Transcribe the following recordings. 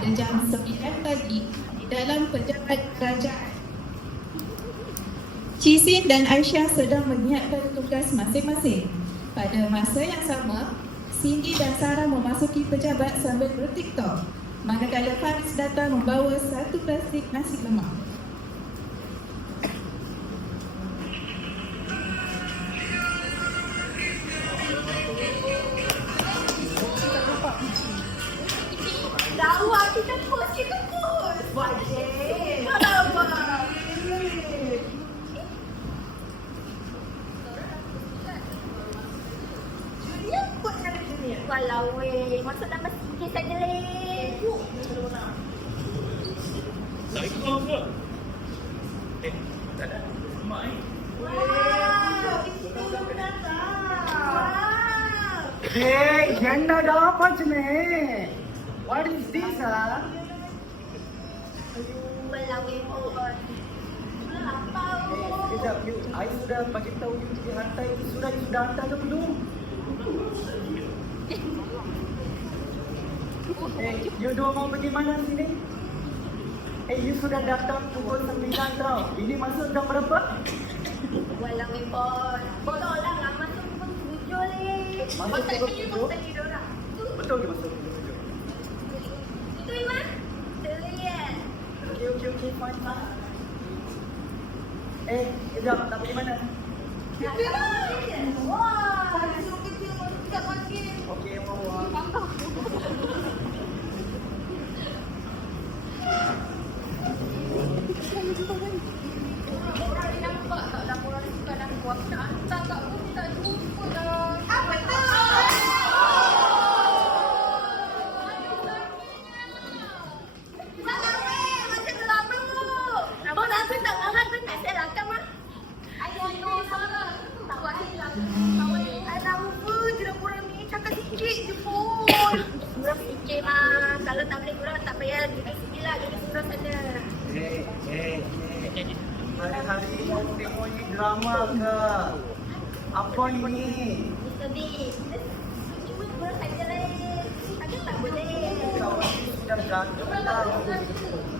pada jam 9 pagi di dalam pejabat kerajaan. Cisin dan Aisyah sedang menyiapkan tugas masing-masing. Pada masa yang sama, Cindy dan Sarah memasuki pejabat sambil bertiktok. Manakala Faris datang membawa satu plastik nasi lemak. junior. Walau weh, masuk dalam sikit saja leh. Tak ikut orang ke? Eh, tak ada. Mak ni. Wow, itu belum datang. Wow. Hey, என்னடா பிரச்சனை What is this, ah? Walau weh, oh. Lapar. Sekejap, you, I sudah bagi tahu you dia hantar itu sudah you sudah hantar ke belum? Eh, you dua mau pergi mana sini? Eh, you sudah datang pukul 9 tau. Ini masuk jam berapa? Weh, bos. Bodoh lah, lah. Masuk pun tujuh leh. Masuk pukul pergi, tujuh? bos tak pergi dorang. Tu. Betul ke masuk pukul 7? Itu Iman? Terlihat. Okey, okey, okey, fine, fine. Eh, kejap, nak pergi mana? Wah, suruh kecil masuk kat masjid. Okey, mau. ah. Orang nampak tak laporan suka dan buat nak hantar kat pun tak jumpa dah. Ah, betul. Jangan weh, macam tu lama tu. Abang dah tu tak marah tu tak saya lakam ah. Ayah no salah. Tak buat hilang. Alah, apa je laporan ni. Cakap sikit je pun. Kurang sikit mah. Kalau tak boleh kurang tak payah duduk sini lah. Duduk surah sana. Eh, eh, eh. Hari-hari mau tengok ni drama ke? Apa ni? Mr. B, cuma kurang saja lah. Ada tak boleh. Kawan ni sudah jantung tau.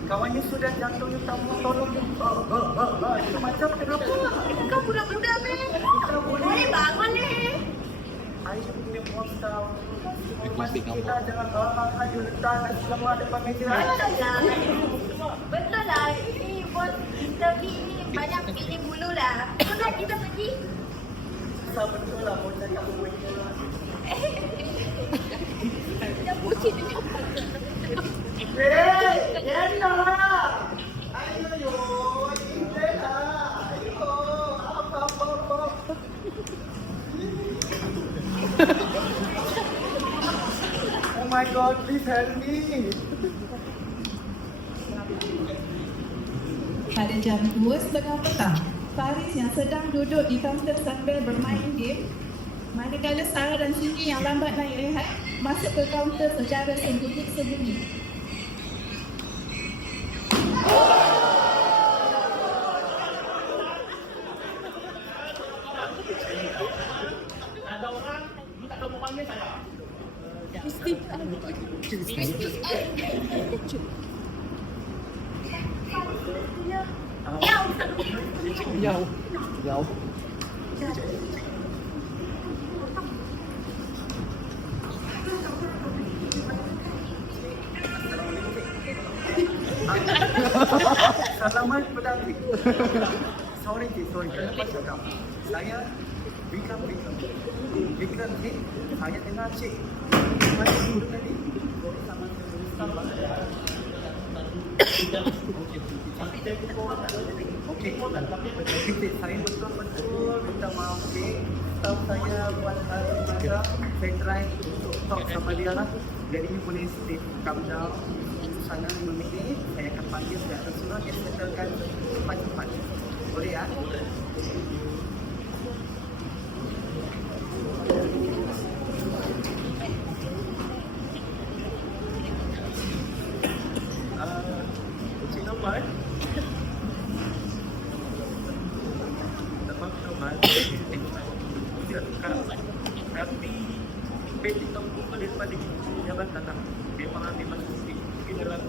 Kawan ni sudah jantung ni tak mau tolong. Oh, oh, oh, oh. Itu macam kenapa? Kau budak-budak ni. Boleh bangun ni. Ayo punya bos kita. Betul lah. Betul lah. Ini bos Mr. B ni banyak pilih bulu lah. Sudah kita pergi. Sama betul lah mau cari apa buat ni. Dah bucin ni. Eh, Yana! Ayo yo, ini lah. Ayo, apa apa apa. oh my god, please help me. Pada jam 2.30 petang, Faris yang sedang duduk di kaunter sambil bermain game Manakala Sarah dan Cindy yang lambat naik rehat masuk ke kaunter secara sembunyi-sembunyi. Ada orang, you tak tahu panggil saya. Ya, Jauh. Jauh. Selamat petang. Cik. Sorry, cik, sorry. Kenapa cakap? Saya Vikram Vikram. Vikram cik, saya dengar cik. Mana dulu tadi? Sama sama. Tapi saya pukul Okey, okey cik, saya betul-betul minta maaf cik. Staff saya buat hal yang ada. Saya try untuk talk sama dia lah. Jadi you boleh stay calm down. Sana 5 minit, saya akan panggil akan suruh dia settlekan cepat-cepat. Boleh ya? Uh, Cik Nomor Abang Nomor Tidak tukar Tapi Bed di tong buku daripada Jabatan tak Memang ambil masuk sikit Mungkin jalan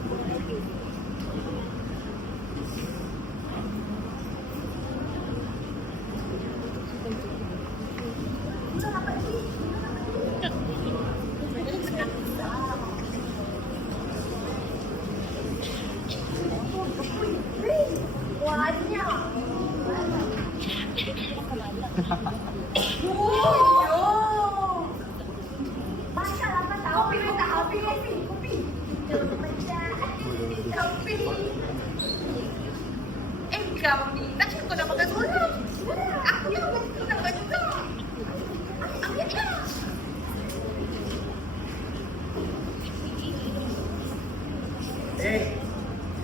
Banyak. Oh. Pasal apa tahu? Kopi minta kopi lagi, kopi. Kopi. Ni, tak cakap kau dah makan seorang. Aku dah makan, kau dah makan juga. Ambil dia. Eh.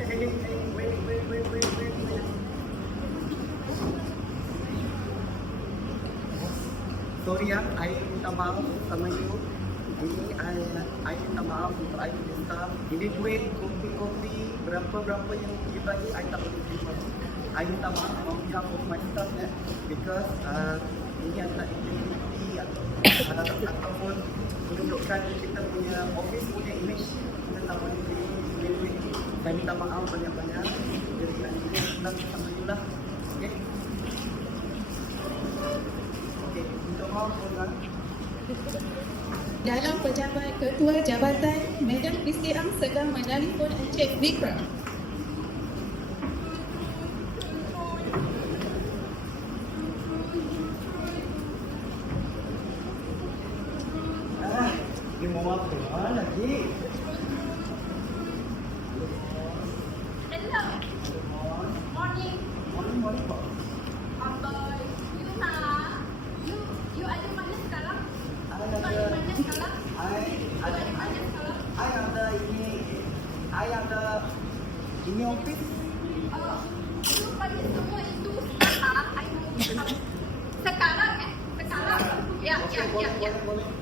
Sorry ya, I minta maaf sama you. Ini I minta maaf untuk punya staff. Ini duit kopi-kopi berapa-berapa yang you bagi, I tak boleh terima. Minta maaf on behalf of my. Because uh, ini adalah integrity uh, ataupun menunjukkan kita punya office punya image tak boleh terima duit. Saya minta maaf banyak-banyak. Jadi ini senang sama you lah. Okay? Okay, minta maaf orang. Dalam pejabat ketua jabatan, Madam Kristi Ang sedang menelpon Encik Vikram. Ah, ni mau apa lagi? Hello. Morning. Morning, morning, Pak. Aboy. You ha? You you ada mana sekarang? I You ada ada, mana sekarang? I You ada, ada mana sekarang? I ada ini, office. Oh, you pada semua itu. Sekarang eh? Sekarang? Ya, ya, ya, ya.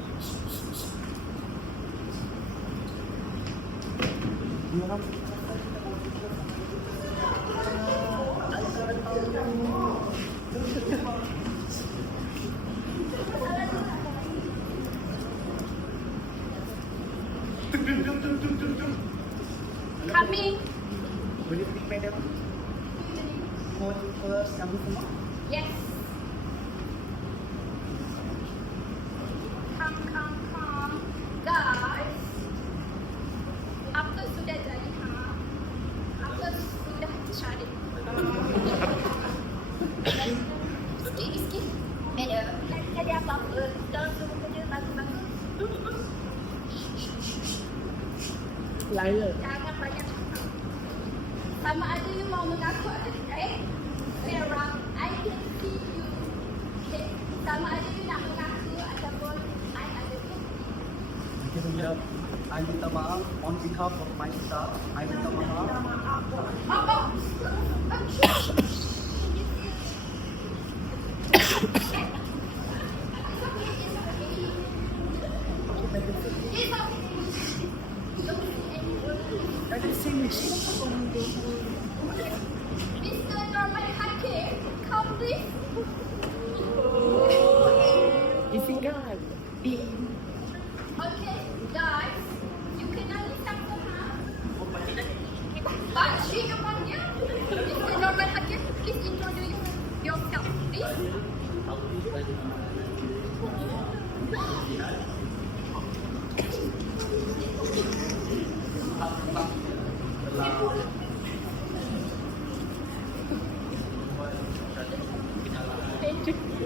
Coming. Boleh beri madam Mau jumpa kami semua Yes. Come, come, come. Guys. Apa sudah jadi ha? Apa sudah cari? Sikit, sikit. Madam, lagi jadi apa-apa. Dalam semua kerja bagus-bagus. Laila. Jangan banyak cakap. Sama ada you mau mengaku atau tidak, eh? Sarah, I can see you. Okay. Sama ada you nak mengaku ataupun I ada you. Sekejap I minta maaf on behalf of my staff I minta maaf Oh, oh. It's okay. Don't see anyone. Ada sini Mr. Norman Hakim, come please. Isikan. Okay, guys, you can only sample half. But she upon you. Mr. Norman Hakim, please introduce yourself, please. Next animasi. Saya minta maaf on behalf of my staff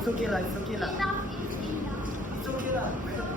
It's okay lah, it's okay lah Enough is enough. It's okay lah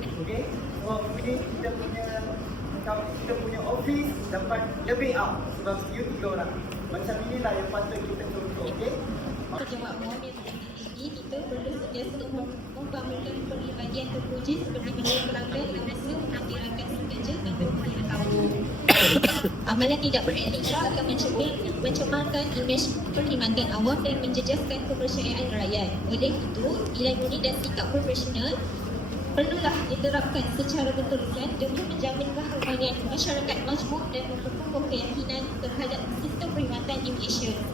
Okay? So, ini kita punya kalau kita punya office dapat lebih up sebab you tiga orang. Macam inilah yang patut kita contoh. Okay? Pejabat mobil tinggi kita perlu sentiasa mem- membangunkan peribadian terpuji seperti bina pelanggan dengan masa menghadirakan kerja tanpa mengira tahu. Amalan tidak beretik akan mencemar, mencemarkan imej perkhidmatan awam dan menjejaskan kepercayaan rakyat. Oleh itu, nilai murni dan sikap profesional perlulah diterapkan secara berterusan demi menjamin keharmonian masyarakat majmuk dan memperkukuh keyakinan terhadap sistem perkhidmatan di Malaysia.